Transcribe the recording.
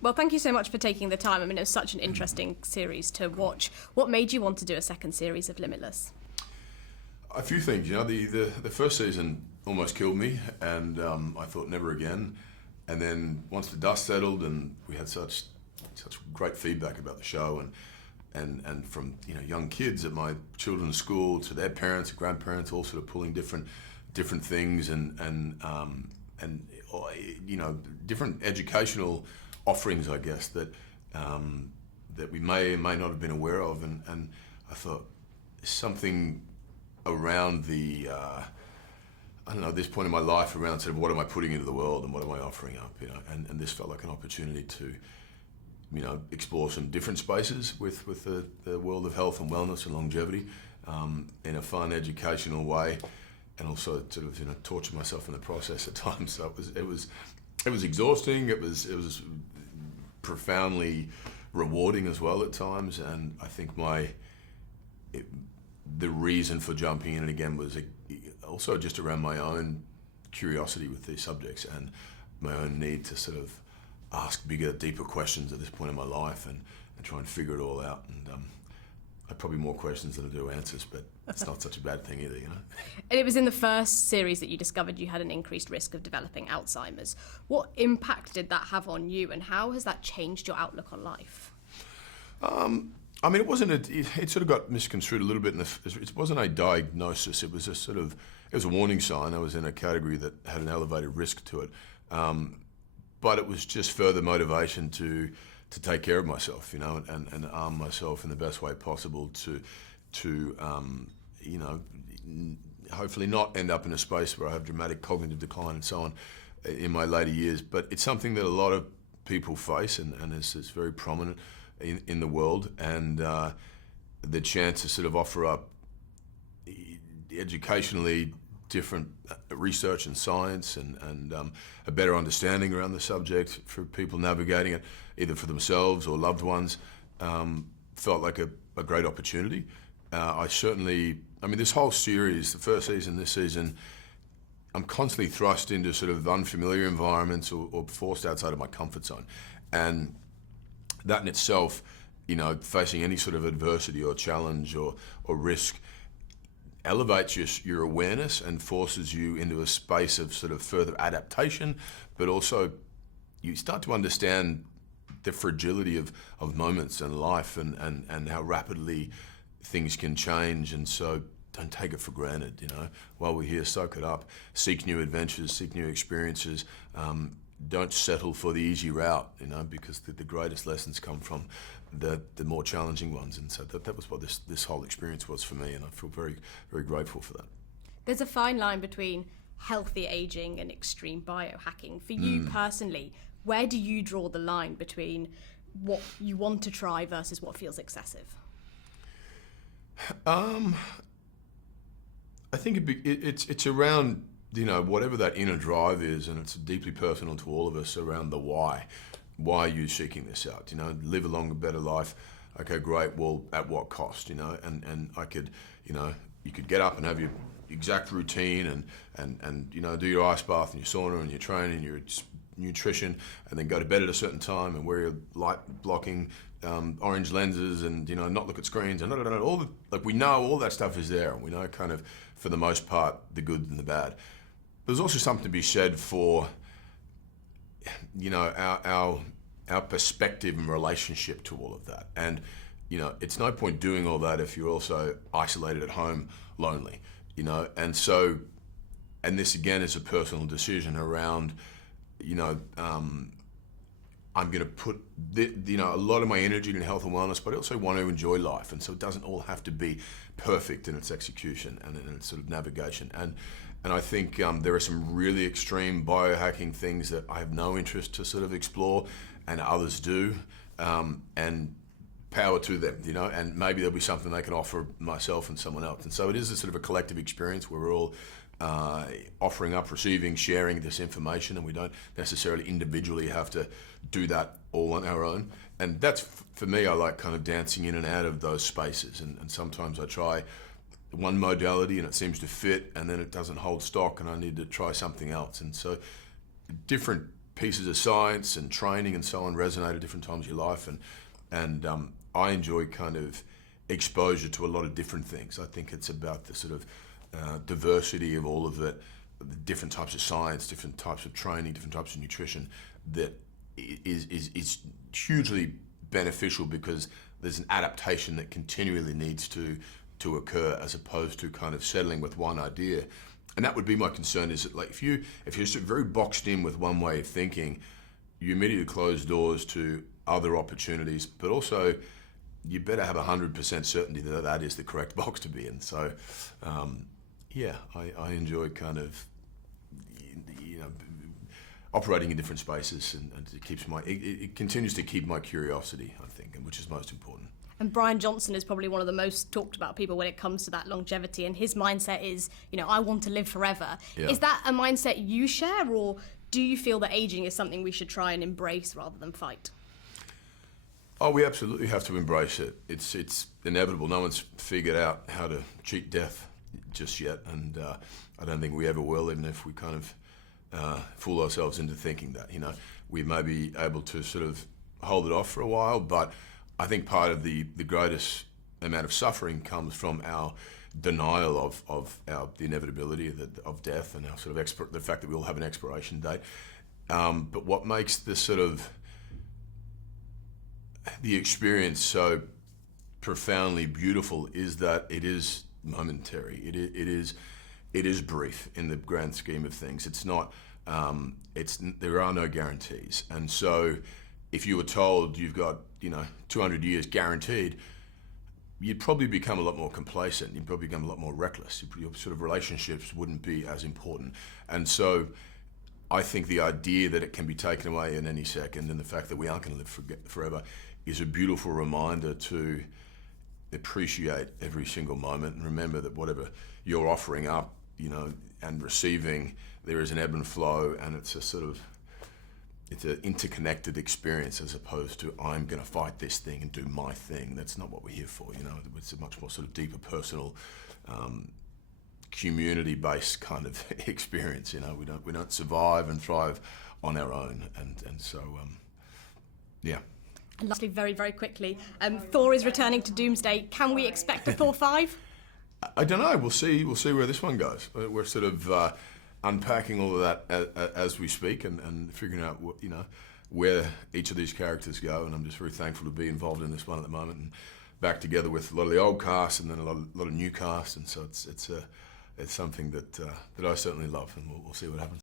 Well, thank you so much for taking the time. I mean, it was such an interesting series to watch. What made you want to do a second series of Limitless? A few things, the first season almost killed me, and I thought never again. And then once the dust settled, and we had such great feedback about the show, and from young kids at my children's school to their parents and grandparents, all sort of pulling different things and different educational offerings, I guess, that we may and may not have been aware of, and I thought something around the I don't know, at this point in my life, around sort of what am I putting into the world and what am I offering up, and this felt like an opportunity to explore some different spaces with the world of health and wellness and longevity in a fun, educational way, and also sort of torture myself in the process at times. So it was exhausting. It was profoundly rewarding as well at times, and I think the reason for jumping in it again was also just around my own curiosity with these subjects and my own need to sort of ask bigger, deeper questions at this point in my life and try and figure it all out. And I have probably more questions than I do answers, but it's not such a bad thing either, And it was in the first series that you discovered you had an increased risk of developing Alzheimer's. What impact did that have on you, and how has that changed your outlook on life? I mean, it sort of got misconstrued a little bit. It wasn't a diagnosis. It was it was a warning sign. I was in a category that had an elevated risk to it. But it was just further motivation to take care of myself, and arm myself in the best way possible to hopefully not end up in a space where I have dramatic cognitive decline and so on in my later years. But it's something that a lot of people face, and it's very prominent in the world, and the chance to sort of offer up educationally different research and science and a better understanding around the subject for people navigating it, either for themselves or loved ones, felt like a great opportunity. This whole series, the first season, this season, I'm constantly thrust into sort of unfamiliar environments or forced outside of my comfort zone. And that in itself, facing any sort of adversity or challenge or risk, elevates your awareness and forces you into a space of sort of further adaptation, but also you start to understand the fragility of moments in life and how rapidly things can change. And so don't take it for granted, While we're here, soak it up, seek new adventures, seek new experiences. Don't settle for the easy route, because the greatest lessons come from the more challenging ones. And so that was what this whole experience was for me, and I feel very, very grateful for that. There's a fine line between healthy aging and extreme biohacking. For you personally, where do you draw the line between what you want to try versus what feels excessive? I think it's around whatever that inner drive is, and it's deeply personal to all of us, around the why. Why are you seeking this out? Live a longer, better life. Okay, great. Well, at what cost? And I could, you could get up and have your exact routine and do your ice bath and your sauna and your training, your nutrition, and then go to bed at a certain time and wear your light blocking orange lenses and not look at screens and all we know all that stuff is there, and we know kind of for the most part the good and the bad. There's also something to be said for our perspective and relationship to all of that. And it's no point doing all that if you're also isolated at home, lonely. And so, and this again is a personal decision around I'm going to put a lot of my energy in health and wellness, but I also want to enjoy life, and so it doesn't all have to be perfect in its execution and in its sort of navigation. And I think there are some really extreme biohacking things that I have no interest to sort of explore, and others do, and power to them, and maybe there'll be something they can offer myself and someone else. And so it is a sort of a collective experience where we're all offering up, receiving, sharing this information, and we don't necessarily individually have to do that all on our own. And that's, for me, I like kind of dancing in and out of those spaces, and sometimes I try one modality and it seems to fit, and then it doesn't hold stock and I need to try something else. And so different pieces of science and training and so on resonate at different times of your life, and I enjoy kind of exposure to a lot of different things. I think it's about the sort of diversity of all of it, the different types of science, different types of training, different types of nutrition that is hugely beneficial, because there's an adaptation that continually needs to occur, as opposed to kind of settling with one idea. And that would be my concern, is that, like, if you're sort of very boxed in with one way of thinking, you immediately close doors to other opportunities, but also you better have 100% certainty that that is the correct box to be in. So, I enjoy kind of, operating in different spaces, and it continues to keep my curiosity, I think, and which is most important. And Brian Johnson is probably one of the most talked about people when it comes to that longevity, and his mindset is, I want to live forever. Yeah. Is that a mindset you share, or do you feel that aging is something we should try and embrace rather than fight? Oh, we absolutely have to embrace it. It's inevitable. No one's figured out how to cheat death just yet, and I don't think we ever will, even if we kind of fool ourselves into thinking that. We may be able to sort of hold it off for a while, but I think part of the greatest amount of suffering comes from our denial of the inevitability of death, and our sort of the fact that we all have an expiration date. But what makes this sort of the experience so profoundly beautiful is that it is momentary. It is brief in the grand scheme of things. It's not. There are no guarantees, and so if you were told you've got 200 years guaranteed, you'd probably become a lot more complacent. You'd probably become a lot more reckless. Your sort of relationships wouldn't be as important, and so I think the idea that it can be taken away in any second, and the fact that we aren't going to live forever, is a beautiful reminder to appreciate every single moment, and remember that whatever you're offering up, and receiving, there is an ebb and flow, and it's an interconnected experience, as opposed to, I'm going to fight this thing and do my thing. That's not what we're here for. It's a much more sort of deeper, personal, community-based kind of experience. We don't survive and thrive on our own, and so yeah. And lastly, very, very quickly, Thor is returning to Doomsday. Can we expect a Thor 5? I don't know. We'll see where this one goes. We're sort of unpacking all of that as we speak, and figuring out where each of these characters go. And I'm just very thankful to be involved in this one at the moment, and back together with a lot of the old cast and then a lot of new cast. And so it's something that I certainly love, and we'll see what happens.